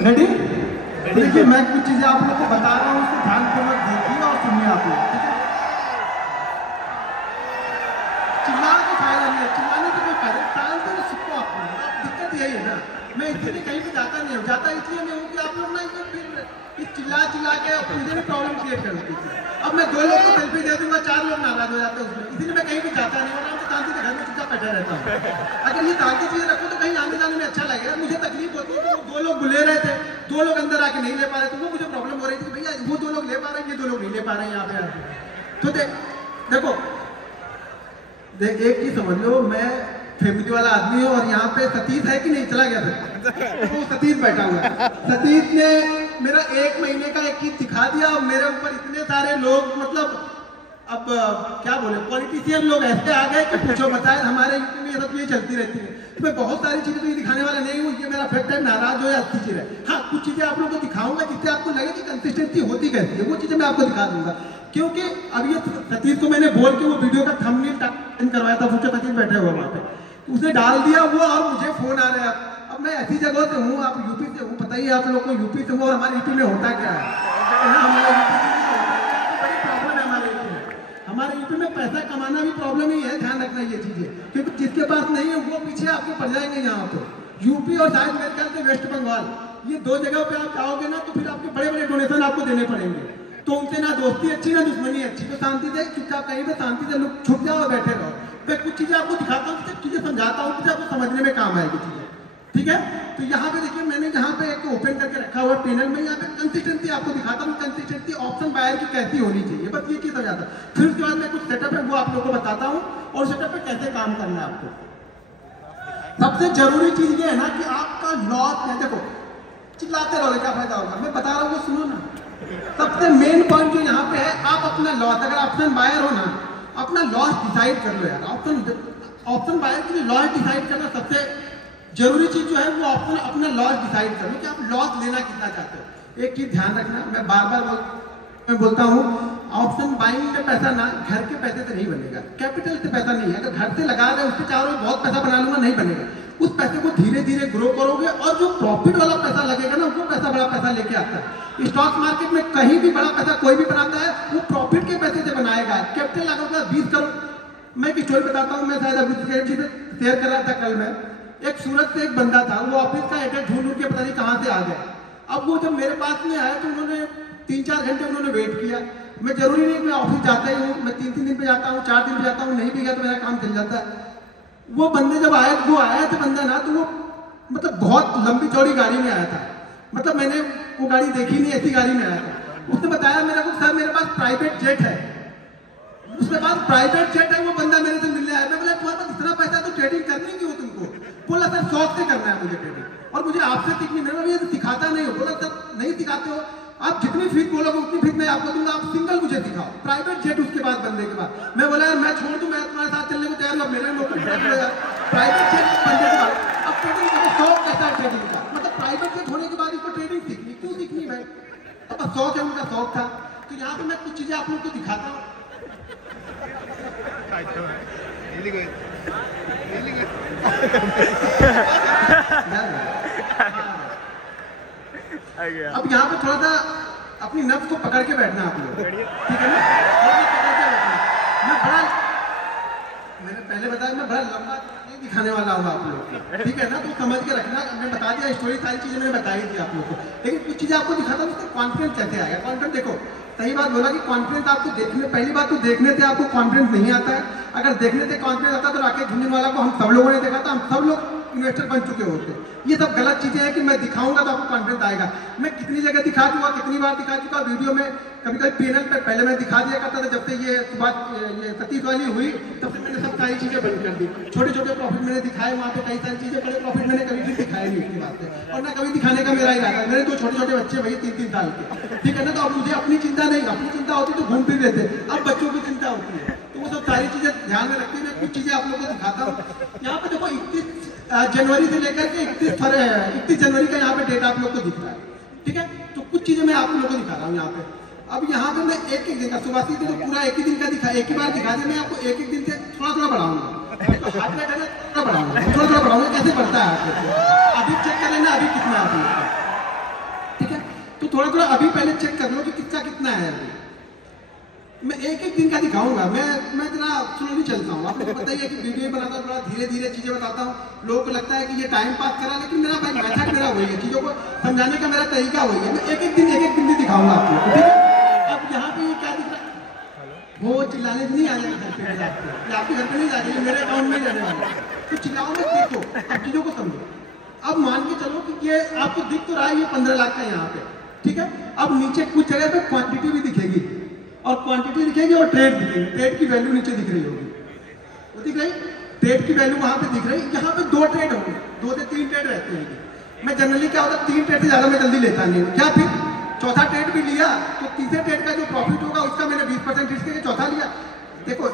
Ready? देखिए मैं कुछ चीजें आप लोग को बता रहा हूँ, उसको ध्यानपूर्वक देखिए और सुनिए आप लोग, ठीक है? चिल्लाने का फायदा नहीं है, चिल्लाने का कोई फायदा नहीं, टालते तो सबको आप दिक्कत यही है ना। मैं इसलिए कहीं भी जाता नहीं हूँ, जाता इसलिए नहीं हूँ कि आप लोग ना फिर चिल्ला के मुझे भी प्रॉब्लम क्रिएट कर देती है। अब मैं 2 लोग को सेल्फी दे दूंगा, 4 लोग नाराज हो जाते हैं उसमें, इसलिए मैं कहीं भी जाता नहीं हूँ, आराम से शांति से घर में चुपचाप बैठा रहता हूँ। अगर ये ताकि चीजें रखो तो कहीं आने जाने में अच्छा लगेगा। मुझे तकलीफ होती है कि 2 लोग बुले रहे थे, 2 लोग अंदर आके नहीं ले पा रहे, तो वो मुझे प्रॉब्लम हो रही थी कि भैया वो 2 लोग ले पा रहे हैं, ये 2 लोग नहीं ले पा रहे हैं यहाँ पे आके। तो देखो एक चीज समझ लो, मैं फैमिली वाला आदमी हूँ और यहाँ पे सतीश है कि नहीं, चला गया था तो वो सतीश बैठा हुआ है। सतीश ने मेरा 1 महीने का एक चीज दिखा दिया और मेरे ऊपर इतने सारे लोग, मतलब अब क्या बोले, पॉलिटिशियन लोग ऐसे आ गए कि पूछो बताए। हमारे यूपी में ये सब चीजें चलती रहती है, तो मैं बहुत सारी चीजें तो ये दिखाने वाला नहीं हूँ, ये मेरा फैक्ट है, नाराज हो या अच्छी चीज है। हाँ, कुछ चीजें आप लोगों को दिखाऊंगा जिससे आपको लगे कि कंसिस्टेंसी होती कैसी है, वो चीजें मैं आपको दिखा दूंगा। क्योंकि अब ये सतीश को मैंने बोल के वो वीडियो का थंबनेल करवाया था, सोचा सतीश बैठे हुआ वहाँ पे, उसने डाल दिया वो, और मुझे फोन आ रहा है। अब मैं ऐसी जगह से हूँ, आप यूपी से हूँ, पता ही है आप लोग को यूपी से हूँ, और हमारे यूपी में होता क्या है, हमारे यूपी में पैसा कमाना भी प्रॉब्लम ही है, ध्यान रखना ये चीजें, क्योंकि जिसके पास नहीं है वो पीछे आपके पड़ जाएंगे। यहाँ पे यूपी और शायद मेरे ख्याल से वेस्ट बंगाल, ये 2 जगह पे आप जाओगे ना तो फिर आपके बड़े बड़े डोनेशन आपको देने पड़ेंगे। तो उनसे ना दोस्ती अच्छी ना दुश्मनी अच्छी, तो शांति से चुपचाप कहीं पे शांति से लोग छुप जाओ और बैठे रहो। मैं कुछ चीजें आपको दिखाता हूँ, चीजें समझाता हूँ, चीजें आपको समझने में काम आएगी चीजें, ठीक है? तो यहाँ पे देखिए मैंने यहाँ पे एक ओपन करके रखा हुआ पैनल में, यहाँ पे कंसिस्टेंसी आपको दिखाता हूँ, कंसिस्टेंसी ऑप्शन बायर की कैसी होनी चाहिए, बस ये चीज समझाता हूँ। फिर उसके बाद मैं कुछ सेटअप है वो आप लोगों को बताता हूँ, और सेटअप पे कैसे काम करना है आपको। सबसे जरूरी चीज ये है ना कि आपका लॉस है, देखो चिल्लाते रहोगे क्या फायदा होगा, मैं बता रहा हूँ वो सुनो ना। सबसे मेन पॉइंट जो यहाँ पे है, आप अपना लॉस, अगर ऑप्शन बायर हो ना, अपना लॉस डिसाइड कर लो यार। ऑप्शन बायर के लिए लॉस डिसाइड करना सबसे जरूरी चीज जो है वो ऑप्शन अपना लॉस डिसाइड करो कि आप लॉस लेना कितना चाहते हो। एक चीज ध्यान रखना, मैं बार बार बोलता हूँ, ऑप्शन बाइंग का पैसा ना घर के पैसे से नहीं बनेगा, कैपिटल से पैसा नहीं है। अगर घर से लगा रहे उससे चाह रहे बहुत पैसा बना लूंगा, नहीं बनेगा। उस पैसे को धीरे धीरे ग्रो करोगे, और जो प्रॉफिट वाला पैसा लगेगा ना, वो पैसा बड़ा पैसा लेके आता है। स्टॉक मार्केट में कहीं भी बड़ा पैसा कोई भी बनाता है, वो प्रॉफिट के पैसे से बनाएगा। कैपिटल लगा 20 करोड़। मैं एक स्टोरी बताता हूँ, मैं शायद अभी शेयर कर रहा था कल में। एक सूरत से एक बंदा था, वो ऑफिस का एड्रेस ढूंढ के पता नहीं कहाँ से आ गया। अब वो जब मेरे पास में आया तो उन्होंने 3-4 घंटे उन्होंने वेट किया। मैं जरूरी नहीं मैं ऑफिस जाता ही हूँ, मैं 3-3 दिन पे जाता हूँ, 4 दिन पे जाता हूँ, नहीं भी गया तो मेरा काम चल जाता है। वो बंदे जब आया, वो आया था बंदा ना, तो वो मतलब बहुत लंबी चौड़ी गाड़ी में आया था, मतलब मैंने वो गाड़ी देखी नहीं, ऐसी गाड़ी में आया था। उसने बताया मेरे को, सर मेरे पास प्राइवेट जेट है। उसके पास प्राइवेट जेट है, वो बंदा मेरे से मिलने आया। मैं बोला तुम्हारे पास इतना पैसा तो ट्रेडिंग करनी क्यों तुमको? बोला सर शौक से करना है मुझे ट्रेडिंग, और मुझे आपसे सीखनी नहीं, मैं सिखाता नहीं हो। बोला सर नहीं सिखाते हो, आप जितनी फीस बोलोगे उतनी फीस मैं आपको दूंगा, आप सिंगल मुझे सिखाओ। प्राइवेट जेट उसके बाद बंदे के बाद। मैं बोला यार मैं छोड़ दूं, मैं तुम्हारे साथ चलने को तैयार हूँ, मेरे लोग प्राइवेट जेट बंदे के बाद। अब ट्रेडिंग का शौक कैसा है ट्रेडिंग का, मतलब प्राइवेट जेट होने के बाद इसको ट्रेडिंग सीखनी, क्यों सीखनी भाई? अब शौक है, उनका शौक था। तो यहाँ पे मैं कुछ चीजें आप लोग को दिखाता हूँ। अब यहाँ पे थोड़ा सा अपनी नफ्स को पकड़ के बैठना आप लोग, ठीक है ना? मैंने पहले बताया मैं बड़ा लंबा नहीं दिखाने वाला हूँ आप लोग को, ठीक है ना? तो समझ के रखना। मैं बता दिया स्टोरी, सारी चीजें मैंने बताई थी आप लोग को, लेकिन कुछ चीजें आपको दिखाता हूँ, उसका कॉन्फिडेंस कैसे आएगा। कॉन्फिडेंस देखो, सही बात बोला कि कॉन्फिडेंस आपको देखने, पहली बात तो देखने से आपको कॉन्फिडेंस नहीं आता है। अगर देखने से कॉन्फिडेंस आता तो राकेश झुंझुनवाला को हम सब लोगों ने देखा था, हम सब लोग इन्वेस्टर बन चुके होते। ये सब गलत चीजें हैं कि मैं दिखाऊंगा तो आपको कॉन्फिडेंस आएगा। मैं कितनी जगह दिखा चुका, कितनी बार दिखा चुका वीडियो में, कभी कभी पैनल पे पहले मैं दिखा दिया करता था। जब से ये सतीश वाली हुई तब से मैंने सब सारी चीजें बंद कर दी। छोटे छोटे प्रॉफिट मैंने दिखाए वहाँ पे, कई सारी चीजें, बड़े प्रॉफिट मैंने कभी भी दिखाए नहीं उसकी बात है, और ना कभी दिखाने का मेरा इरादा। मेरे 2 छोटे छोटे बच्चे भैया 3-3 साल के, ठीक है ना? तो अब मुझे अपनी चिंता नहीं, अपनी चिंता होती तो घूम फिर लेते, अब बच्चों की चिंता होती है। तो वो सब सारी चीजें ध्यान में रखते हुए कुछ चीजें आप लोगों को दिखाता हूँ। यहाँ पे देखो 31 जनवरी से लेकर के 31 जनवरी का यहाँ पे डेट आप लोग को दिख रहा है, ठीक है? तो कुछ चीजें मैं आप लोगों को दिखा रहा हूँ यहाँ पे। अब यहाँ पे मैं एक दिन का, सुबह से तो पूरा एक ही दिन का दिखा, एक ही बार दिखा दिया। मैं आपको एक दिन से थोड़ा थोड़ा बढ़ाऊंगा, तो हाथ में थोड़ा बढ़ाऊंगा, थोड़ा थोड़ा बढ़ाऊंगा। कैसे बढ़ता है आप लोग अभी चेक कर लेना, अभी कितना आप लोग थोड़ा थोड़ा अभी पहले चेक कर लो कि किसका कितना है अभी। मैं एक एक दिन का दिखाऊंगा, मैं इतना स्लोली चलता हूँ, आपको पता ही है कि वीडियो बनाता हूँ, थोड़ा धीरे धीरे चीजें बताता हूँ। लोगों को लगता है कि ये टाइम पास करा, लेकिन मेरा भाई मेथड मेरा वही है, चीजों को समझाने का मेरा तरीका वही है। मैं एक एक दिन भी दिखाऊंगा आपको, ठीक है। अब यहाँ पे ये क्या दिख रहा है, वो चिल्लाने नहीं आ जाएगा घर पे, आपके घर पे नहीं जा रही, मेरे अकाउंट में जाने वाला है, तो चिल्लाओ मत, देखो अब चीजों को समझो। अब मान के चलो कि ये आपको दिख तो रहा है, ये 15 लाख का यहाँ पे, ठीक है। अब नीचे कुछ जगह पे क्वांटिटी भी दिखेगी, और क्वांटिटी दिखेगी और ट्रेड दिखेगी, ट्रेड की वैल्यू नीचे दिख रही होगी, वो दिख रही, ट्रेड की वैल्यू वहां पे दिख रही। यहाँ पे 2 ट्रेड होंगे, 2 से 3 ट्रेड रहते हैं। मैं जनरली क्या होता है, 3 ट्रेड से ज्यादा मैं जल्दी लेता नहीं हूँ। क्या फिर चौथा ट्रेड भी लिया तो तीसरे ट्रेड का जो प्रॉफिट होगा उसका मैंने 20% रिस्क के चौथा लिया। देखो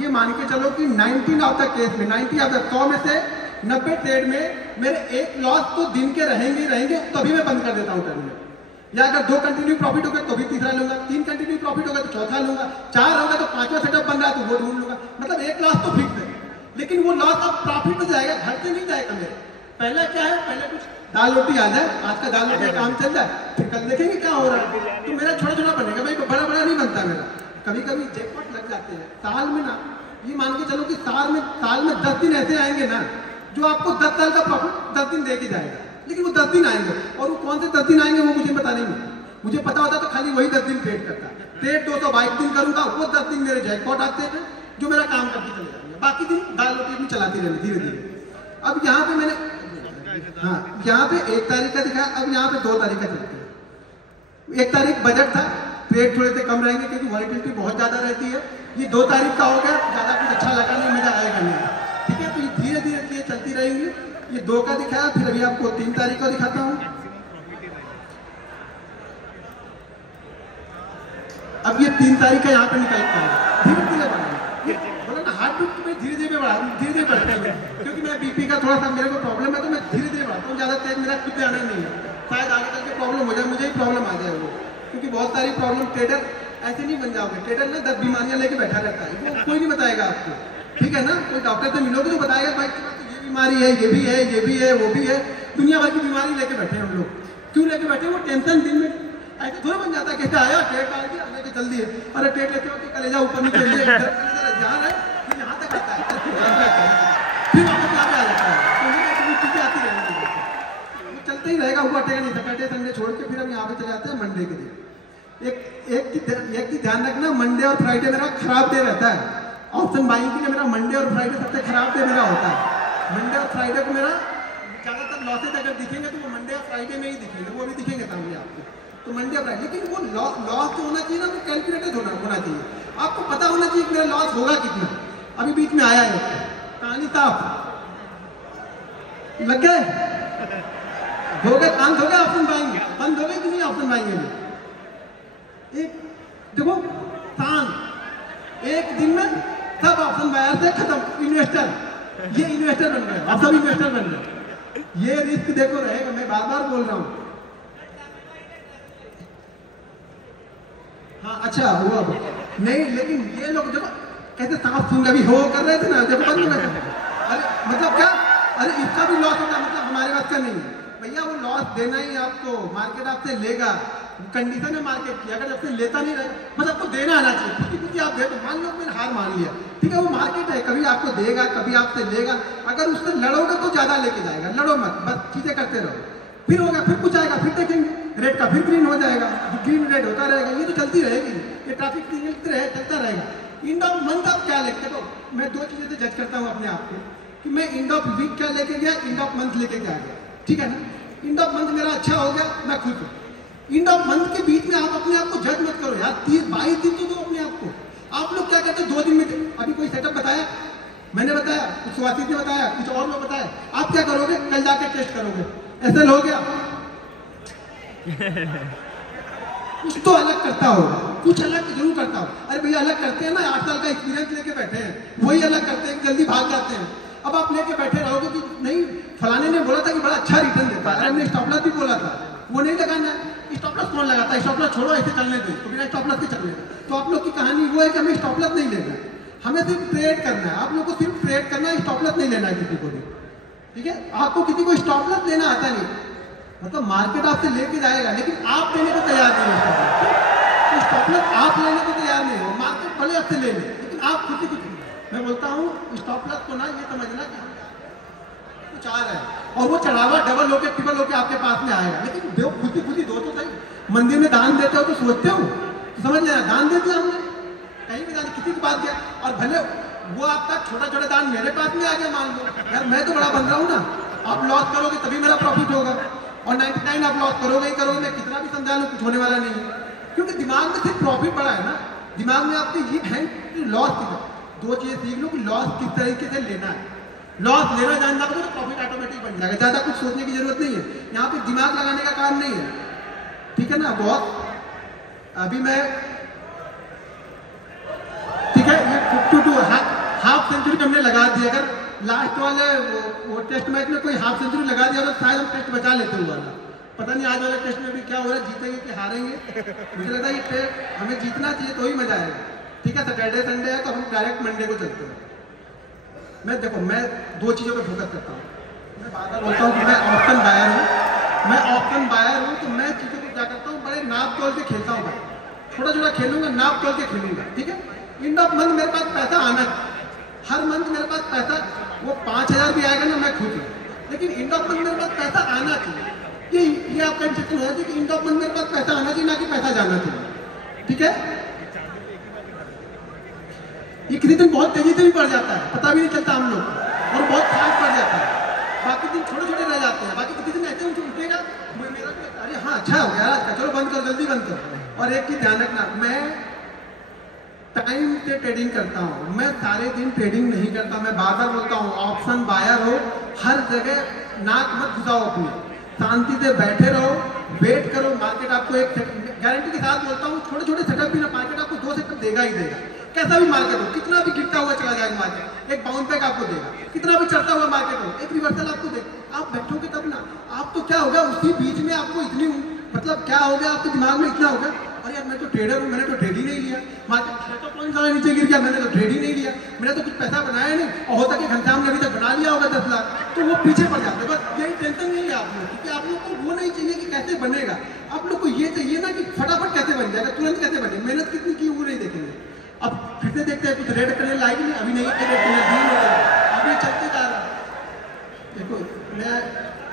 ये मान के चलो कि 90 ऑफ द केस में, 90 ऑफ द 100 में से 90 ट्रेड में मेरे एक लॉस तो दिन के रहेंगे, तभी मैं बंद कर देता हूँ ट्रेड में। या अगर 2 कंटिन्यू प्रॉफिट हो गए तो भी तीसरा लूंगा, 3 कंटिन्यू प्रॉफिट हो गए तो चौथा लूंगा, 4 हो गए तो 5वां सेटअप बन रहा है तो वो ढूंढ लूंगा। मतलब एक लॉस तो फिक्स है, लेकिन वो लॉस अब प्रॉफिट में जाएगा, घर से नहीं जाएगा मेरे। पहले क्या है, पहले कुछ दाल रोटी आ जाए, आज का दाल रोटी काम चल जाए, फिर कल देखेंगे क्या हो रहा है। तो मेरा छोटा छोटा बनेगा भाई, बड़ा बड़ा नहीं बनता मेरा। कभी कभी जैकपॉट लग जाते हैं साल में ना, ये मान के चलो कि साल में 10 दिन ऐसे आएंगे ना जो आपको 10 साल का प्रॉफिट 10 दिन दे के जाएगा। लेकिन वो 10 दिन आएंगे, और वो कौन से 10 दिन आएंगे वो मुझे पता नहीं है। मुझे पता होता तो खाली वही 10 दिन ट्रेड करता, ट्रेड 222 दिन करूंगा, वो 10 दिन मेरे जैकपॉट आते हैं जो मेरा काम करके चले जाएंगे, बाकी दिन दाल रोटी अपनी चलाती रहनी धीरे धीरे। अब यहाँ पे मैंने, हाँ यहाँ पे 1 तारीख का दिखाया, अब यहाँ पे 2 तारीख का चलते हैं। 1 तारीख बजट था, ट्रेड थोड़े से कम रहेंगे क्योंकि वॉलेटिलिटी बहुत ज्यादा रहती है। ये 2 तारीख का हो गया, ज्यादा कुछ अच्छा लगा नहीं, मजा आएगा नहीं, ठीक है। तो ये धीरे धीरे चीजें चलती रहेंगी। ये 2 का दिखाया, फिर अभी आपको 3 तारीख का दिखाता हूँ। अब ये 3 तारीख का यहाँ पे निकल कर धीरे धीरे बढ़ाएंगे, बोला ना हार्ट बीट में धीरे धीरे बढ़ते हैं, क्योंकि मैं बीपी का थोड़ा सा मेरे को प्रॉब्लम है, तो मैं धीरे धीरे बढ़ाता हूँ, ज्यादा तेज मेरा खुद आना नहीं है। शायद आगे चल के प्रॉब्लम हो जाए, मुझे ही प्रॉब्लम आ जाए वो, क्योंकि बहुत सारी प्रॉब्लम, ट्रेडर ऐसे नहीं बन जाओगे। ट्रेडर ना 10 बीमारियां लेके बैठा रहता है, वो कोई नहीं बताएगा आपको, ठीक है ना। कोई डॉक्टर से मिलोगे तो बताएगा भाई ये बीमारी है, ये भी है, ये भी है, वो भी है, दुनिया भर की बीमारी लेके बैठे हैं हम लोग। क्यों लेके बैठे? वो टेंशन दिन में ऐसे थोड़ा बन जाता है, कैसे आया ट्रेड डाल दिया लेके चल दिए, अरे ट्रेड लेते हो कि कलेजा ऊपर नीचे जहाँ है फिर यहाँ तक आता है, फिर वापस यहाँ पे आ जाता है, तो चीजें आती रहेंगी, वो चलते ही रहेगा, वो हटेगा नहीं। सैटरडे संडे छोड़ के फिर हम यहाँ पे चले जाते हैं मंडे के दिन। एक चीज ध्यान रखना, मंडे और फ्राइडे मेरा खराब डे रहता है। ऑप्शन बाइंग के लिए मेरा मंडे और फ्राइडे सबसे खराब डे मेरा होता है। मंडे और फ्राइडे को मेरा ज्यादातर लॉसेज अगर दिखेंगे तो वो मंडे और फ्राइडे में ही दिखेंगे, वो भी दिखेंगे सामने आपको, तो मंडे और फ्राइडे। लेकिन वो लॉस जो होना चाहिए ना, वो कैलकुलेटेड होना चाहिए, आपको पता होना चाहिए कि मेरा लॉस होगा कितना। अभी बीच में आया है कहानी साफ लग गए, हो गए शांत हो गए, ऑप्शन बाइंग बंद हो गई कि नहीं? ऑप्शन बाइंग में एक देखो शांत, एक दिन में सब ऑप्शन बायर से खत्म, इन्वेस्टर, ये इन्वेस्टर बन गए, आप सब इन्वेस्टर बन गए। ये रिस्क देखो रहेगा, मैं बार बार बोल रहा हूँ। हाँ अच्छा हुआ नहीं, लेकिन ये लोग देखो कैसे सांप सूंघ अभी हो कर रहे थे ना, देखो बंद हो गए। अरे मतलब क्या, अरे इसका भी लॉस होता, मतलब हमारे पास का नहीं है भैया, वो लॉस देना ही आपको, मार्केट आपसे लेगा, कंडीशन है मार्केट की, अगर आपसे लेता नहीं रहे बस आपको देना आना चाहिए, क्योंकि आप दे दो, मान लो मैंने हार मान लिया, ठीक है, वो मार्केट है, कभी आपको देगा कभी आपसे लेगा, अगर उससे लड़ोगे तो ज्यादा लेके जाएगा, लड़ो मत, बस चीजें करते रहो, फिर होगा, फिर कुछ आएगा, फिर देखेंगे रेड का, फिर ग्रीन हो जाएगा, ग्रीन रेड होता रहेगा, ये तो चलती रहेगी, ये ट्रैफिक सिग्नल चलता रहेगा। एंड ऑफ मंथ आप क्या लेते हो? मैं 2 चीजें से जज करता हूँ अपने आप को, कि मैं एंड ऑफ वीक क्या लेके गया, एंड ऑफ मंथ लेके क्या गया, ठीक है ना। एंड ऑफ मंथ मेरा अच्छा हो गया, मैं खुश हूँ। एंड ऑफ मंथ के बीच में आप अपने आप को जज मत करो यार, 22 दिन तो दो अपने आप को। आप लोग क्या कहते हैं 2 दिन में, अभी कोई सेटअप बताया, मैंने बताया, कुछ सुहासित ने बताया, कुछ और लोग बताया, आप क्या करोगे? कल जाके टेस्ट करोगे, ऐसे हो गया कुछ तो अलग करता होगा, कुछ अलग जरूर करता हो। अरे भैया अलग करते हैं ना, 8 साल का एक्सपीरियंस लेके बैठे हैं, वही अलग करते हैं, जल्दी भाग जाते हैं। अब आप लेके बैठे रहोगे कि नहीं फलाने ने बोला था कि बड़ा अच्छा रिटर्न देता है, अरे हमने स्टॉप लॉस भी बोला था, वो नहीं लगाना है। स्टॉप लॉस कौन लगाता है? स्टॉप लॉस छोड़ो, ऐसे चलने दो, तो बिना स्टॉप लॉस के चलने दो। तो आप लोग की कहानी वो है कि हमें स्टॉप लॉस नहीं लेना है, हमें सिर्फ ट्रेड करना है। आप लोग को सिर्फ ट्रेड करना है, स्टॉप लॉस नहीं लेना है किसी को भी, ठीक है। आपको किसी को स्टॉप लॉस लेना आता नहीं, मतलब मार्केट आपसे लेके जाएगा लेकिन आप देने को तैयार नहीं हो। तो स्टॉप लॉस आप लेने को तैयार नहीं हो, मार्केट भले आपसे ले ले लेकिन आप खुद ही कुछ। मैं बोलता हूँ स्टॉप लॉस को ना ये समझना कि कुछ आ रहा है और वो चढ़ावा डबल होके ट्रिपल होके आपके पास में आएगा, लेकिन दो खुद ही दो तो सही। मंदिर में दान देते हो तो सोचते हो तो समझ लेना दान दे दिया हमने, कहीं भी दान किसी की बात किया और भले वो आपका छोटा छोटा दान मेरे पास में आ गया, मान लो यार मैं तो बड़ा बन रहा हूँ ना, आप लॉस करोगे तभी मेरा प्रॉफिट होगा और 99 आप लॉस करोगे ही करोगे। मैं कितना भी समझा लूँ कुछ होने वाला नहीं है, क्योंकि दिमाग में सिर्फ प्रॉफिट बड़ा है ना। दिमाग में आपके ये है कि लॉस की दो चीजें सीख लो कि लॉस किस तरीके से लेना है। लॉस लेना जानना तो प्रॉफिट ऑटोमेटिक बन जाएगा, ज्यादा कुछ सोचने की जरूरत नहीं है, यहाँ पे दिमाग लगाने का काम नहीं है, ठीक है ना। बहुत अभी मैं ठीक है ये 52 हाफ सेंचुरी हमने लगा दी। अगर लास्ट वाले वो टेस्ट मैच में कोई हाफ सेंचुरी लगा दिया तो शायद हम टेस्ट बचा लेते हुआ ना। पता नहीं आज वाले टेस्ट में भी क्या हो रहा है, जीतेंगे कि हारेंगे। मुझे लगता है ये टेस्ट हमें जीतना चाहिए तो ही मजा आएगा, ठीक है। सैटरडे संडे है तो हम डायरेक्ट मंडे को चलते हैं। मैं देखो मैं दो चीज़ों पर फोकस करता हूँ। मैं बार बार बोलता हूँ कि मैं ऑप्शन बायर हूँ, मैं ऑप्शन बायर हूँ तो मैं चीज़ों को क्या करता हूँ बड़े नाप तोल के खेलता हूँ भाई, छोटा छोटा खेलूंगा, नाप तोल के खेलूंगा, ठीक है। एंड ऑफ मंथ मेरे पास पैसा आना, हर मंथ मेरे पास पैसा वो 5000 भी आएगा ना मैं खुद हूँ, लेकिन एंड ऑफ मंथ मेरे पास पैसा आना चाहिए। ये आपका इंस्ट्रक्शन है कि एंड ऑफ मंथ मेरे पास पैसा आना चाहिए, ना कि पैसा जाना चाहिए, ठीक है। ये किसी दिन बहुत तेजी से भी बढ़ जाता है, पता भी नहीं चलता हम लोग, और बहुत फास्ट बढ़ जाता है, बाकी दिन छोटे छोटे रह जाते हैं, बाकी किसी दिन ऐसे उठेगा मेरा अरे हाँ अच्छा हो गया आज का, चलो बंद करो जल्दी बंद करो। और एक चीज ध्यान रखना, मैं टाइम से ट्रेडिंग करता हूँ, मैं सारे दिन ट्रेडिंग नहीं करता। मैं बार बार बोलता हूँ ऑप्शन बायर हो, हर जगह नाक मत घुसाओ अपनी, शांति से बैठे रहो, वेट करो। मार्केट आपको एक गारंटी के साथ बोलता हूँ छोटे छोटे सेटअप भी ना मार्केट आपको 2 सेटअप देगा ही देगा। कैसा भी मार्केट हो, कितना भी गिरता हुआ चला जाएगा मार्केट, एक बाउंस बैक आपको देगा। कितना भी चढ़ता हुआ मार्केट हो, एक रिवर्सल आपको देगा। आप बैठोगे तब ना, आप तो क्या होगा उसी बीच में आपको इतनी मतलब क्या हो गया आपके दिमाग में इतना होगा अरे यार मैं तो ट्रेडर हूँ, मैंने तो ट्रेड ही नहीं लिया, मार्केट तो पॉइंट सारा नीचे गिर गया, मैंने तो ट्रेड ही नहीं लिया, मैंने तो कुछ पैसा बनाया नहीं, और होता कि घनश्याम ने अभी तक बना लिया होगा 10 लाख, तो वो पीछे पड़ जाते हैं। बस यही टेंशन नहीं है आप लोग, क्योंकि आप लोग को वो नहीं चाहिए कि कैसे बनेगा, आप लोग को ये चाहिए ना कि फटाफट कैसे बन जाएगा, तुरंत कैसे बने, मेहनत कितनी की वो नहीं देखेंगे। अब फिर से देखते हैं कुछ रेड कलर लाइट नहीं, अभी नहीं रेड कलर ग्रीन हो गया, अभी चलते जा रहा है। देखो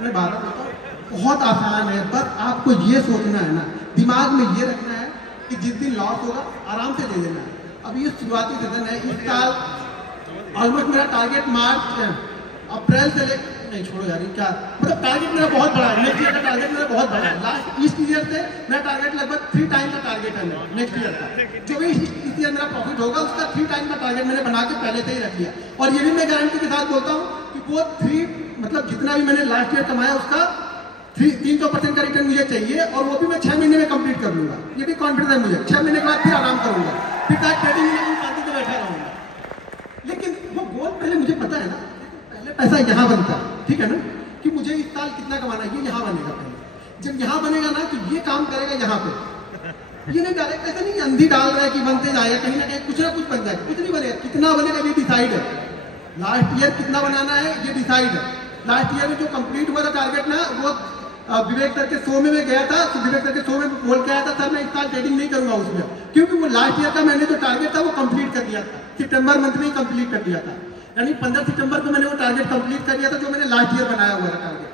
मैं बात करता हूँ, बहुत आसान है, बस आपको ये सोचना है ना, दिमाग में ये रखना है कि जिस दिन लॉस होगा आराम से ले लेना है। अब ये शुरुआती सीजन है, इस साल ऑलमोस्ट मेरा टारगेट मार्च अप्रैल से ले नहीं छोड़ो यार क्या मतलब टारगेट मेरा बहुत बड़ा है, नेक्स्ट ईयर का टारगेट मेरा बहुत बड़ा है। लास्ट इस ईयर से मेरा टारगेट लगभग 3 टाइम का टारगेट है मेरा नेक्स्ट ईयर का, जो भी इस ईयर मेरा प्रॉफिट होगा उसका 3 टाइम का टारगेट मैंने बना के पहले से ही रख लिया। और ये भी मैं गारंटी के साथ बोलता हूँ कि वो 3 मतलब जितना भी मैंने लास्ट ईयर कमाया उसका 300% का रिटर्न मुझे चाहिए, और वो भी मैं 6 महीने में कंप्लीट कर लूंगा। ये भी कॉन्फिडेंस है मुझे, 6 महीने के बाद फिर आराम करूंगा, फिर ट्रेडिंग में शांति से बैठा रहूंगा। लेकिन वो गोल पहले मुझे पता है ना, पहले पैसा यहाँ बनता है, ठीक है ना, कि मुझे इस साल कितना कमाना है, ये यहाँ बनेगा पहले। जब यहाँ बनेगा ना तो ये काम करेगा यहाँ पे, ये नहीं डायरेक्ट ऐसा नहीं अंधी डाल रहा है कि बनते जाएगा, कहीं ना कहीं कुछ ना कुछ बन जाएगा, कुछ नहीं बनेगा। कितना बनेगा ये डिसाइड है, लास्ट ईयर कितना बनाना है ये डिसाइड है। लास्ट ईयर में जो कंप्लीट हुआ था टारगेट ना, वो विवेक सर के शो में मैं गया था, तो विवेक सर के शो में बोल के आया था सर मैं इस साल ट्रेडिंग नहीं करूंगा उसमें, क्योंकि वो लास्ट ईयर का मैंने जो टारगेट था वो कंप्लीट कर दिया था, सितंबर मंथ में ही कंप्लीट कर दिया था, यानी 15 सितंबर को मैंने वो टारगेट कंप्लीट कर दिया था जो मैंने लास्ट ईयर बनाया हुआ था टारगेट।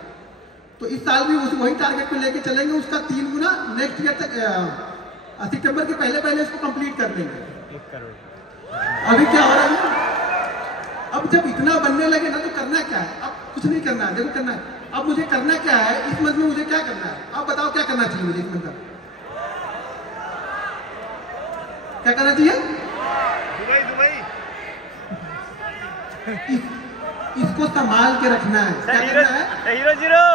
तो इस साल भी वही टारगेट को लेके चलेंगे, उसका 3 गुना नेक्स्ट ईयर तक सितंबर के पहले इसको कंप्लीट कर देंगे। अभी क्या हो रहा है, अब जब इतना बनने लगे ना तो करना क्या है, अब कुछ नहीं करना है, देखो करना है। अब मुझे करना क्या है इस मंथ में, मुझे क्या करना है, आप बताओ क्या करना चाहिए मुझे इस मंथ में, क्या करना चाहिए? दुबई इसको संभाल के रखना है, क्या करना है? हीरो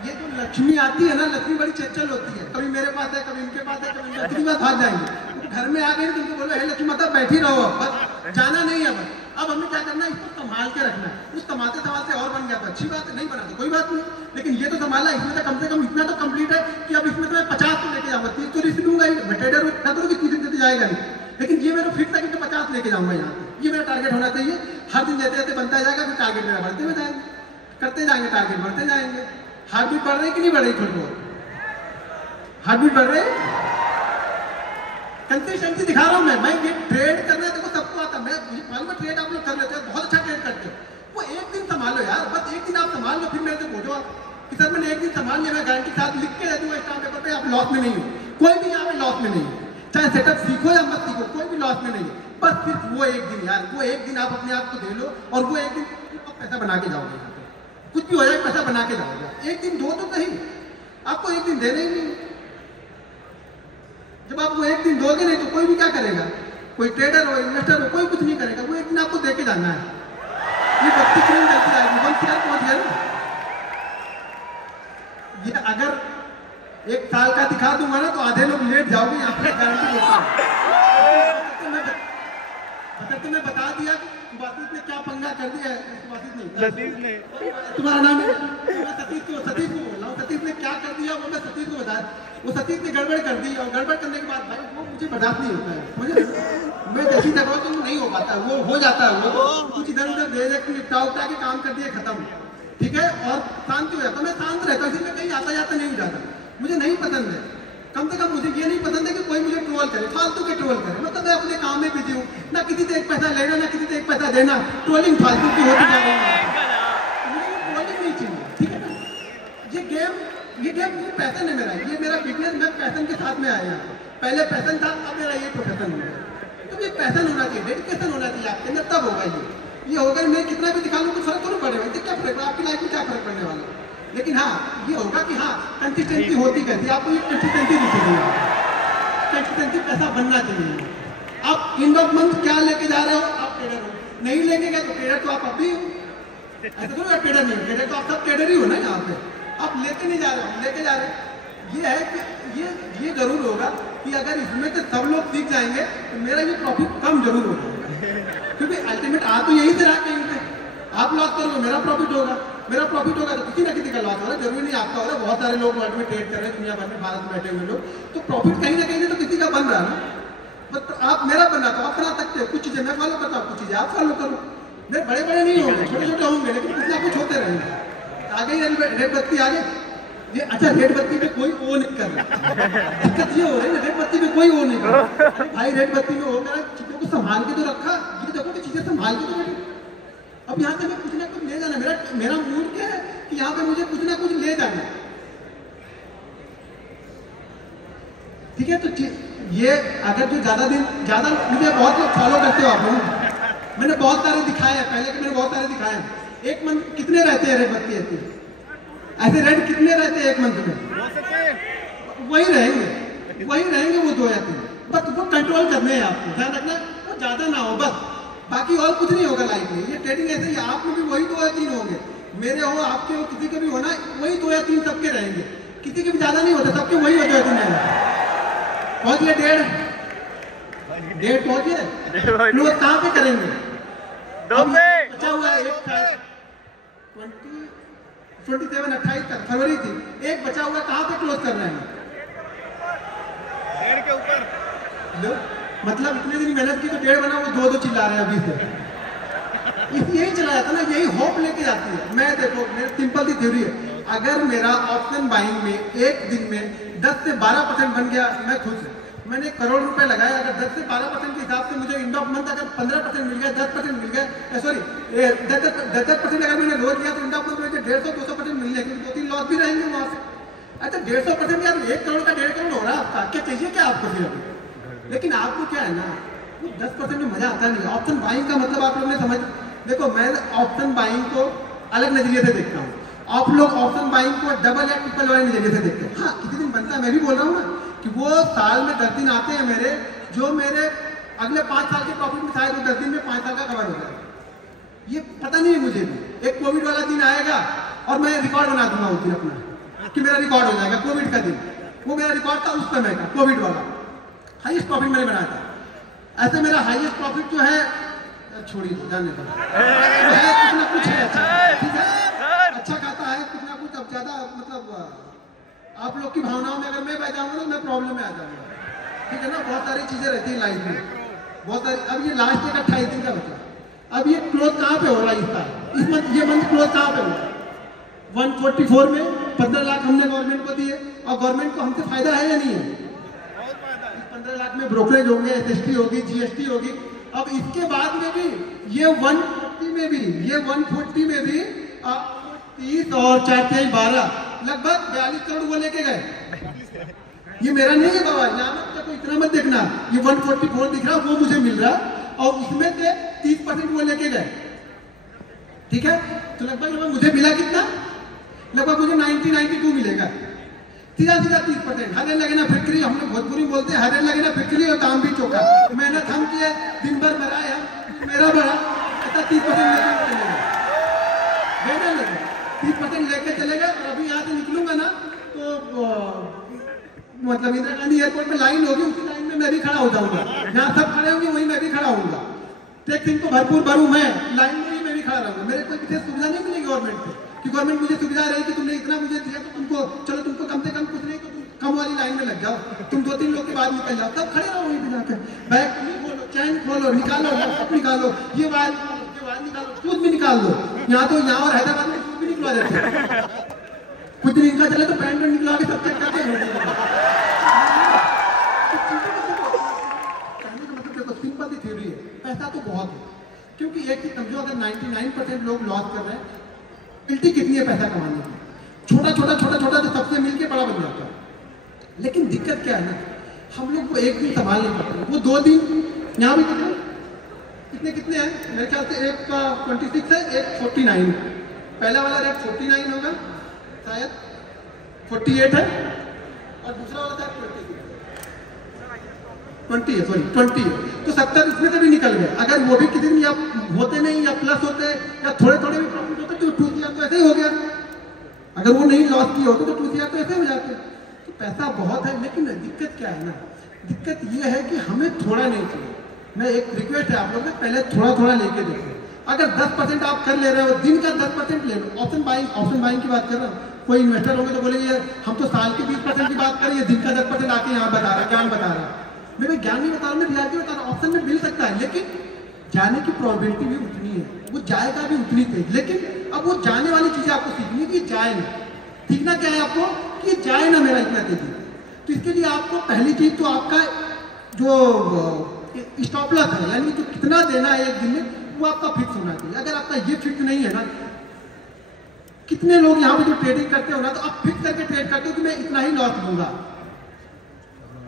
ये जो लक्ष्मी आती है ना, लक्ष्मी बड़ी चंचल होती है, कभी मेरे पास है कभी इनके पास है, कभी लक्ष्मी पास भाग जाएंगे। घर में आ गए तुमको बोलो हे लक्ष्मी माता बैठी रहो, बस जाना नहीं है। अब हमें क्या करना है, इसको संभाल के रखना है। उस संभालते और बन गया तो अच्छी बात है, नहीं बना तो कोई बात नहीं, लेकिन ये तो संभाला, इसमें तो कम से कम इतना तो कंप्लीट है कि अब इसमें तो मैं 50 तो लेके जाऊंगा, 30 तो रिस्क लूंगा ही, मैं ट्रेडर हूँ, ना करो कि 30 दिन जाएगा नहीं, लेकिन ये मेरा फिक्स है कि मैं 50 लेके जाऊंगा यहाँ पे, ये मेरा टारगेट होना चाहिए। हर दिन जैसे जैसे बनता जाएगा फिर टारगेट मेरा बढ़ते हुए जाएंगे, करते जाएंगे, टारगेट बढ़ते जाएंगे, हार्ट बीट बढ़ रही कि नहीं बढ़ रही? थोड़ी बहुत हार्ट बीट बढ़ रही। कंसिस्टेंसी दिखा रहा हूँ मैं ये ट्रेड करना है, देखो सबको आता है। मैं मुझे मालूम है ट्रेड आप लोग कर लेते हो, बहुत अच्छा ट्रेड करते हो। वो एक दिन संभालो यार, बस एक दिन आप संभाल लो, फिर मेरे से पूछो आप कि सर मैंने एक दिन संभाल लिया, मैं गारंटी के साथ लिख के दे दूंगा स्टाम्प पेपर पे, आप लॉस में नहीं हो। कोई भी यहाँ पे लॉस में नहीं है, चाहे सेटअप सीखो या मत सीखो, कोई भी लॉस में नहीं है। बस सिर्फ वो एक दिन यार, वो एक दिन आप अपने आप को दे लो और वो एक दिन आप पैसा बना के जाओगे। कुछ भी हो जाए पैसा बना के जाओगे। एक दिन दो तो सही, आपको एक दिन देना ही नहीं। जब आप वो एक दिन दोगे नहीं तो कोई भी क्या करेगा? कोई ट्रेडर हो, इन्वेस्टर हो, कोई कुछ नहीं करेगा। वो एक दिन आपको देके जाना है। ये बत्ती क्यों चलती आएगी? 1 शेयर पहुंच गया ना। ये अगर 1 साल का दिखा दूंगा ना तो आधे लोग लेट जाओगे यहाँ पे, गारंटी देता हूँ। मैं बता दिया सुभाषित ने क्या पंगा कर दिया है। सुभाषित ने तुम्हारा नाम है, मैं सतीश को बोल रहा हूँ। सतीश ने क्या कर दिया वो मैं सतीश को बताया। वो सतीश ने गड़बड़ कर दी और गड़बड़ करने के बाद भाई वो मुझे बर्दाश्त नहीं होता है। मुझे मैं जैसी जगह तो नहीं हो पाता, वो हो जाता है। वो कुछ इधर उधर दे दे निपटा उठा के काम कर दिए, खत्म, ठीक है, और शांति हो जाता। मैं शांत रहता हूँ, इसलिए कहीं आता जाता नहीं हो जाता। मुझे नहीं पसंद है, कम से कम मुझे ये नहीं पसंद है कि कोई मुझे ट्रोल करे, फालतू के ट्रोल करे। मतलब मैं अपने काम में बिजी हूँ, ना किसी से 1 पैसा लेना ना किसी से 1 पैसा देना। ट्रोलिंग फालतू की होती जा रही है, मुझे ट्रोलिंग नहीं चाहिए, ठीक है ना। ये गेम ये पैशन है मेरा, ये मेरा बिजनेस, मैं पैशन के साथ में आया। पहले पैशन था, अब मेरा ये प्रोफेशन हो गया। तो ये पैशन होना चाहिए, डेडिकेशन होना चाहिए आपके अंदर, तब होगा ये होगा। मैं कितना भी दिखा लूँ तो फर्क थोड़ा पड़ेगा, इससे क्या फर्क, आपकी लाइफ में क्या फर्क पड़ने वाला है। लेकिन हाँ ये होगा कि हाँ कंसिस्टेंसी होती कैसी, आपको ये कंसिस्टेंसी दिखेगी। कंसिस्टेंसी पैसा बनना चाहिए। आप इन मंथ क्या लेके जा रहे हो? आप ट्रेडर हो, नहीं लेके गए तो ट्रेडर तो आप अभी हो। ऐसा थोड़ा ट्रेडर नहीं हो, ट्रेडर तो आप सब ट्रेडर ही हो ना। यहाँ पे आप लेके नहीं जा रहे हो, लेके जा रहे हैं। ये है कि ये जरूर होगा कि अगर इसमें से सब लोग सीख जाएंगे तो मेरा ये प्रॉफिट कम जरूर होगा, क्योंकि अल्टीमेट आ तो यही से रहा कहीं पे। आप लॉस करोगे मेरा प्रॉफिट होगा, मेरा प्रॉफिट होगा तो किसी ना किसी का लॉस होगा। जरूरी नहीं आपका होगा। बहुत सारे लोग वर्ल्ड में ट्रेड कर रहे हैं, दुनिया भर में, भारत में बैठे हुए लोग, तो प्रॉफिट कहीं ना कहीं तो किसी का बन रहा है ना। बट आप मेरा बन रहा तो आप बना सकते हो। कुछ चीजें मैं फॉलो करता हूँ, कुछ चीजें आप फॉलो करो। मेरे बड़े बड़े नहीं होंगे, छोटे छोटे होंगे, लेकिन कुछ ना कुछ होते रहेंगे। आगे ही रेड बत्ती आ गई, ये अच्छा रेड बत्ती पे कोई वो नहीं कर रहा। दिक्कत ये हो रही है, रेड बत्ती पे कोई वो नहीं कर रहा। भाई रेड बत्ती में हो गया, चीजों को संभाल के तो रखा, ये देखो कि चीजें संभाल के तो रखी। अब यहाँ से मैं कुछ ना कुछ ले जाना, मेरा मूड क्या है कि यहाँ पे मुझे कुछ ना कुछ ले जाना, ठीक है। तो ये अगर जो ज्यादा मुझे बहुत लोग फॉलो करते हो आप लोग, मैंने बहुत सारे दिखाए हैं पहले के, मैंने बहुत सारे दिखाए हैं। एक मंथ कितने रहते हैं रेड बत्ती ऐसे रेड कितने रहते हैं एक मंथ में? वही रहेंगे वो 2 या 3, बस वो कंट्रोल करने हैं आपको, ध्यान रखना वो ज्यादा ना हो बस, बाकी और कुछ नहीं होगा लाइफ में। ये ट्रेडिंग ऐसे ही, आप में भी वही 2 या 3 होंगे, मेरे हो, आपके हो, किसी के भी होना, वही 2 या 3 सबके रहेंगे। किसी के भी ज्यादा नहीं होता, सबके वही होते हैं। पहुंच गए 1.5 पहुंच गए। लोग कहाँ पे करेंगे? बचा हुआ है 27-28 तक फरवरी थी, एक बचा हुआ, कहाँ पे क्लोज कर रहे हैं? 1.5 के ऊपर। मतलब इतने दिन मेहनत की तो 1.5 बना, वो 2 चिल्ला रहे हैं अभी से। यही चला जाता ना, यही होप लेके जाती है। मैं देखो मेरी सिंपल सी थ्योरी है, अगर मेरा ऑप्शन बाइंग में एक दिन में 10 से 12% बन गया, मैं खुश हूँ। मैंने 1 करोड़ रुपए लगाया, अगर 10 से 12% के हिसाब से मुझे एंड ऑफ मंथ अगर 15% मिल गया, 10% मिल गया, सॉरी 10% अगर मैंने रोज किया तो एंड ऑफ मंथ मुझे 150-200% मिल जाएगी, 2-3 लॉस भी रहेंगे वहां से। अच्छा 150% यार 1 करोड़ का 1.5 करोड़ हो रहा है आपका, क्या चाहिए क्या आपको फिर अभी? लेकिन आपको क्या है ना, 10% में मजा आता नहीं। ऑप्शन बाइंग का मतलब आप लोग ने समझ, देखो मैं ऑप्शन बाइंग को अलग नजरिए से देखता हूँ, आप लोग ऑप्शन बाइंग को डबल या ट्रिपल वाले नजरिए से देखते हैं। हाँ किसी दिन बनता है, मैं भी बोल रहा हूँ ना कि वो साल में 10 दिन आते हैं मेरे, जो मेरे अगले 5 साल के प्रॉफिट में शायद 10 दिन में 5 साल का कवर हो जाए। ये पता नहीं है मुझे भी। एक कोविड वाला दिन आएगा और मैं रिकॉर्ड बना दूंगा उस दिन अपना, कि मेरा रिकॉर्ड हो जाएगा कोविड का दिन। वो मेरा रिकॉर्ड था उस समय का, कोविड वाला हाईएस्ट प्रॉफिट मैंने बनाया था। ऐसे मेरा हाईएस्ट प्रॉफिट जो है, छोड़िए जाने दो, कुछ ना कुछ है अच्छा खाता है कुछ ना कुछ। अब ज्यादा मतलब आप लोग की भावनाओं में अगर मैं बह जाऊंगा ना, मैं प्रॉब्लम में आ जाऊंगा, ठीक है ना। बहुत सारी चीजें रहती है लाइफ में, बहुत सारी। अब ये लास्ट एक 28 दिन का बचा, अब ये क्लोज कहाँ पे हो रहा है इस साल, इस मंथ, ये मंथ क्लोज कहाँ पे हो रहा है? 144 में 15 लाख हमने गवर्नमेंट को दिए और गवर्नमेंट को हमसे फायदा है या नहीं है? 15 लाख में ब्रोकरेज होंगे, SST होगी, GST होगी। अब इसके बाद में भी ये 140 में भी 30 और 4 12 लगभग 42 करोड़ वो लेके गए। ये मेरा नहीं है बाबा, यहाँ मत तो इतना मत देखना, ये 144 दिख रहा वो मुझे मिल रहा और उसमें से 30% वो लेके गए। ठीक है, तो लगभग मुझे मिला कितना? लगभग मुझे 92 मिलेगा। सीधा 30%। हरे लगे ना फिक्री, हम लोग भोजपुरी बोलते हैं, हरे लगे ना फिक्री और काम भी चौका। मेहनत हम किए, दिन भर मराए हम, मेरा बड़ा ऐसा 30% लेके चलेगा, 30% लेके चलेगा। और अभी यहाँ से निकलूंगा ना तो मतलब इंदिरा गांधी एयरपोर्ट में लाइन होगी, उसी लाइन में मैं भी खड़ा हो जाऊंगा। जहाँ सब खड़े होंगे वहीं मैं भी खड़ा होऊंगा। टैक्स इनको भरपूर भरूं, मैं लाइन में ही मैं भी खड़ा रहूंगा। मेरे कोई विशेष सुविधा नहीं मिलेगी गवर्नमेंट से कि गवर्नमेंट मुझे सुविधा रही कि तुमने इतना मुझे दिया तो तुमको चलो तुमको कम से कम कुछ नहीं तो तुम कम वाली लाइन में लग जाओ, तुम 2-3 लोग के बाद निकल जाओ, तब खड़े रहो वहीं पे जाकर। बैग खोलो, चैन खोलो, निकालो, लैपटॉप निकालो, ये वायर निकालो, सूद भी निकाल दो। यहाँ तो यहाँ और हैदराबाद में सूद भी निकलवा देते हैं। कुछ दिन इनका चले तो पैंट निकलवा के सब चेक करते हैं। सिंपल सी थ्योरी है, पैसा तो बहुत है। क्योंकि एक चीज समझो, अगर 99% लोग लॉस कर रहे हैं, बिल्टी कितनी है पैसा कमाने की? छोटा छोटा तो सबसे मिलके बड़ा बन जाता है। लेकिन दिक्कत क्या है ना, हम लोग को एक दिन संभाल नहीं पाते, वो 2 दिन। यहाँ भी कितने हैं मेरे ख्याल से, एक का 26 है, एक 49 है। पहला वाला रेट 49 होगा शायद, 48 है और दूसरा वाला था 20 है, सॉरी 20 है। तो 70 इसमें से भी निकल गए। अगर वो भी किसी दिन या होते नहीं या प्लस होते या थोड़े थोड़े भी प्रॉफिट होते तो 2 CR तो ऐसे ही हो गया। अगर वो नहीं लॉस किए होते तो 2 CR तो ऐसे हो जाते। तो पैसा बहुत है, लेकिन दिक्कत क्या है ना, दिक्कत ये है कि हमें थोड़ा नहीं चाहिए। मैं एक रिक्वेस्ट है आप लोग से, पहले थोड़ा लेके देखो। अगर 10% आप कर ले रहे हो, दिन का 10% ले लो। ऑप्शन बाइंग की बात कर रहा हूँ। कोई इन्वेस्टर होंगे तो बोलेंगे हम तो साल के 20% की बात करें, दिन का 10% आके यहाँ बता रहा, ज्ञान बता रहा। मैं ज्ञान नहीं बता रहा, मैं रियलिटी बता रहा हूँ। ऑप्शन में मिल सकता है, लेकिन जाने की प्रोबेबिलिटी भी उतनी है, वो जाएगा भी उतनी तेज। लेकिन अब वो जाने वाली चीजें आपको सीखनी है कि जाए ना। सीखना क्या है आपको कि जाए ना मेरा इतना तेजी। तो इसके लिए आपको पहली चीज तो आपका जो स्टॉप लॉस है, यानी जो कितना देना है एक दिन में, वो आपका फिक्स होना चाहिए। अगर आपका ये फिक्स नहीं है ना, कितने लोग यहाँ पे जो ट्रेडिंग करते हो ना, तो आप फिक्स करके ट्रेड करते हो कि मैं इतना ही लॉस लूंगा,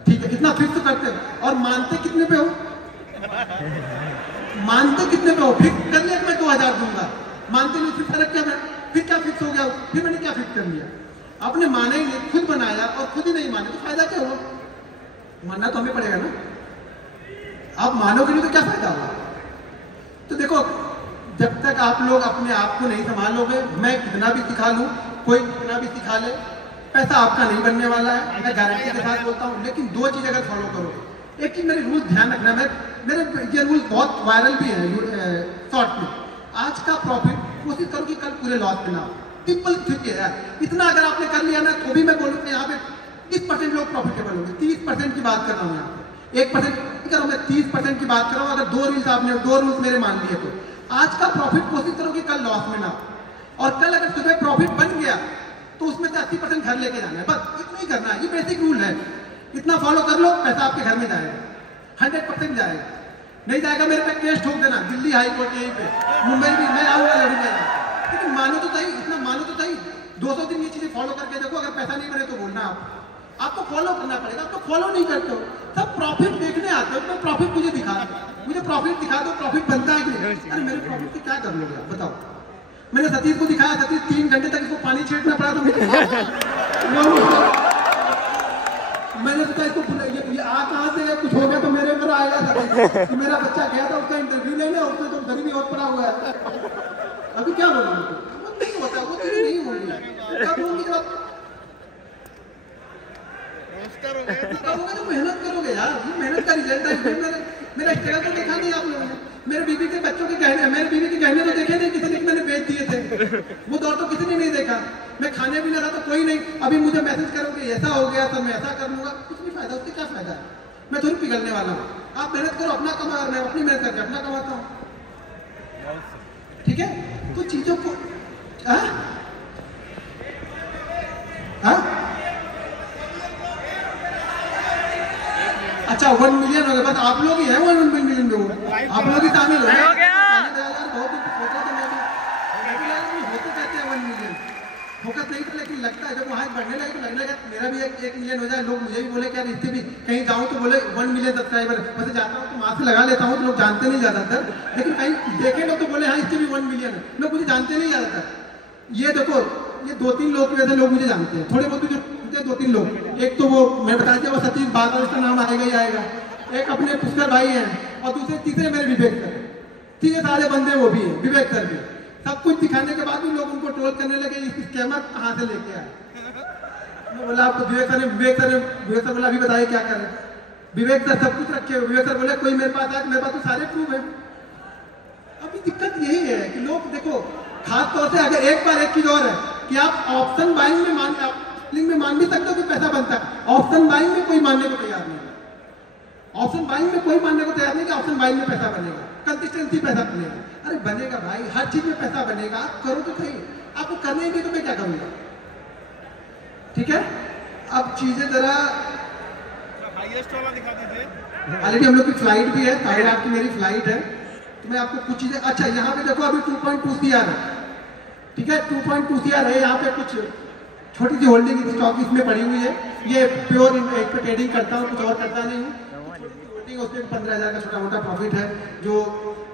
ठीक है, इतना फिक्स करते हो। और मानते कितने पे हो? मानते कितने पे हो? फिक्स कर लिया कि मैं 2000 दूंगा, मानते नहीं, फिर फर्क क्या है? फिर क्या फिक्स हो गया? फिर मैंने क्या फिक्स कर लिया? आपने माना ही नहीं, खुद बनाया और खुद ही नहीं माने, तो फायदा क्या हुआ? मानना तो हमें पड़ेगा ना। आप मानोगे नहीं तो क्या फायदा होगा? तो देखो, जब तक आप लोग अपने आप को नहीं संभालोगे, मैं कितना भी सिखा लूं, कोई कितना भी सिखा ले, पैसा आपका नहीं बनने वाला है, मैं गारंटी के साथ बोलता हूं। लेकिन 2 चीज अगर फॉलो करोगे, एक चीज मेरे रूल ध्यान रखना, मेरे ये रूल बहुत वायरल भी है शॉर्ट में। आज का प्रॉफिट कोशिश करो कि कल पूरे लॉस में ना हो। सिंपल ठीक है यार, इतना अगर आपने कर लिया ना, तो भी मैं बोलूँ यहाँ पे 30% लोग प्रॉफिटेबल होंगे। 30% की बात कर रहा हूँ यहाँ पे, 1% करो, मैं 30% की बात कर रहा हूँ। अगर 2 रूल्स मेरे मान लिए तो आज का प्रॉफिट कोशिश करो कि कल लॉस में ना हो। और कल अगर सुबह प्रॉफिट बन गया तो उसमें से 80% घर लेके जाना है, बस इतना ही करना है। ये बेसिक रूल है, इतना फॉलो कर लो, पैसा आपके घर में जाएगा, 100% जाएगा। नहीं जाएगा मेरे पे केस ठोक देना, दिल्ली हाई कोर्ट यहीं पे, मुंबई भी मैं आऊंगा, लड़ूंगा। लेकिन मानो तो सही, इतना मानो तो सही, 200 दिन ये चीजें फॉलो करके देखो। अगर पैसा नहीं बने तो बोलना, आपको फॉलो करना पड़ेगा। आपको फॉलो नहीं करते हो, सब प्रॉफिट देखने आते हो, तो प्रॉफिट मुझे दिखा दो, मुझे प्रॉफिट दिखा दो, प्रॉफिट बनता है कि नहीं? अरे मेरे प्रॉफिट से क्या कर लोगे आप बताओ? मैंने सतीश को दिखाया, सतीश 3 घंटे तक इसको पानी छींटना पड़ा, तो मैंने सोचा इसको ये आ कहाँ से है, कुछ हो गया तो मेरे ऊपर आएगा। तो मेरा बच्चा गया था उसका इंटरव्यू लेने, उसमें तो गरीबी बहुत पड़ा हुआ है। अभी क्या बोलूँ? वो नहीं होता, वो चीज नहीं होगी। कब होगी? जब करोगे तो मेहनत करोगे यार, ये मेहनत का रिजल्ट है। मेरा स्ट्रगल तो देखा नहीं आप लोगों ने। मेरे बीवी के बच्चों के गहने, मेरे बीवी के गहने तो देखे नहीं, किसी ने मैंने बेच दिए थे, वो दौर तो किसी ने नहीं देखा। मैं खाने भी ना रहा तो कोई नहीं, अभी मुझे मैसेज करोगे ऐसा हो गया तो मैं ऐसा कर लूंगा, कुछ नहीं फायदा, उससे क्या फायदा है? मैं थोड़ी पिघलने वाला हूँ। आप मेहनत करो, अपना कमा, मैं अपनी मेहनत करके अपना कमाता हूँ, ठीक है? तो चीजों को अच्छा 1 मिलियन हो गया, बस आप लोग ही हैं 1 मिलियन में, वो आप लोग ही शामिल हो गए। होते कहते हैं 1 मिलियन, फोकस नहीं था, लेकिन लगता है जब वहाँ बढ़ने लगे तो लगने लगा मेरा भी 1 मिलियन हो जाए। लोग मुझे भी बोले कि यार इससे भी कहीं जाऊँ तो बोले 1 मिलियन सब्सक्राइबर, वैसे जाता हूँ तो वहाँ से लगा लेता हूँ तो लोग जानते नहीं ज़्यादातर, लेकिन कहीं देखे लोग तो बोले हाँ इससे भी 1 मिलियन है, लोग मुझे जानते नहीं ज़्यादातर। ये देखो ये 2-3 लोग की वजह से लोग मुझे जानते हैं, थोड़े बहुत जो 2-3 लोग, एक तो वो मैं बता दिया वो सतीश बादल, इसका नाम आएगा ही आएगा, एक अपने पुष्कर भाई हैं, और तीसरे मेरे विवेक सर, तीसरे सारे बंदे वो भी हैं, विवेक सर भी। सब कुछ दिखाने के बाद भी लोग उनको ट्रोल करने लगे, इस स्कैमर कहाँ से लेके आए। मैं बोला आपको विवेक सर बोला अभी बताइए क्या करें। विवेक सर सब कुछ रखे हुए, विवेक सर बोले कोई मेरे पास आए, मेरे पास तो सारे प्रूफ है। अभी दिक्कत यही है कि लोग देखो, खास तौर से अगर एक बार एक चीज और है कि आप ऑप्शन बाइंग में मान भी सकते हो कि पैसा बनता है, ऑप्शन बाइंग में कोई मानने को तैयार नहीं है। ऑप्शन बाइंग में कोई मानने को तैयार नहीं कि ऑप्शन बाइंग में पैसा बनेगा, कंसिस्टेंसी पैसा बनेगा। अरे बनेगा भाई, हर चीज में पैसा बनेगा, आप करो तो सही, आपको करने ही नहीं तो मैं क्या करूंगा। ठीक है, अब चीजें जरा हाईएस्ट वाला दिखा दीजिए। ऑलरेडी हम लोग की फ्लाइट भी है, 8:30 की मेरी फ्लाइट है, तो मैं आपको कुछ चीजें, अच्छा यहाँ पे देखो अभी 2.2 CR है, ठीक है 2.2 CR है। यहाँ पे कुछ छोटी सी होल्डिंग स्टॉक इसमें पड़ी हुई है, ये प्योर एक पे ट्रेडिंग करता हूँ, कुछ और करता नहीं हूँ। होल्डिंग उसमें 15,000 का छोटा मोटा प्रॉफिट है, जो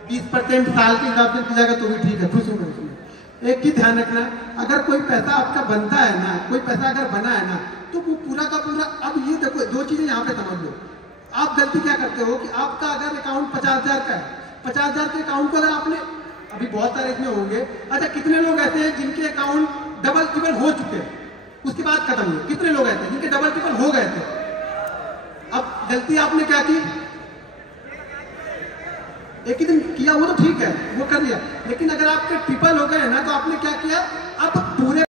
20% साल के हिसाब से जाएगा तो भी ठीक है, खुश हूँ मैं उसमें। एक ही ध्यान रखना, अगर कोई पैसा आपका बनता है ना, कोई पैसा अगर बना है ना, तो वो पूरा का पूरा, अब ये देखो 2 चीजें यहाँ पे समझ लो। आप गलती क्या करते हो कि आपका अगर अकाउंट 50,000 का है, 50,000 के अकाउंट को अगर आपने, अभी बहुत सारे इसमें होंगे, अच्छा कितने लोग ऐसे हैं जिनके अकाउंट डबल ट्रिपल हो चुके हैं, उसके बाद खत्म हुए, कितने लोग ऐसे हैं जिनके डबल ट्रिपल हो गए थे। अब गलती आपने क्या की, एक ही दिन किया वो तो ठीक है, वो कर लिया, लेकिन अगर आपके ट्रिपल हो गए ना तो आपने क्या किया, अब पूरे